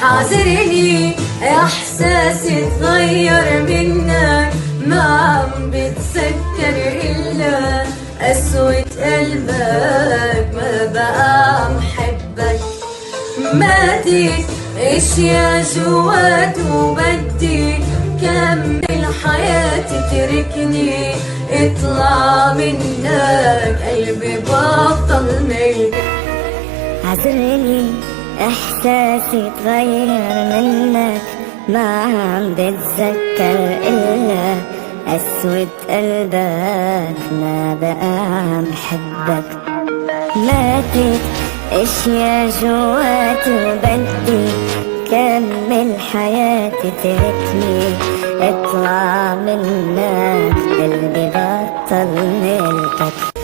حاضرني احساسي اتغير منك، ما عم بتذكر الا قسوة قلبك، ما بقى محبك. ماتت اشياء جوات وبدي كمل حياتي، تركني اطلع منك، قلبي بطل ملك. عذرني احساسي اتغير منك، ما عم بتذكر الا قسوة قلبك، ما بقى عم حبك. ماتت اشياء جواتي وبدي كمل حياتي، تركني اطلع منك، قلبي بطل ملكك.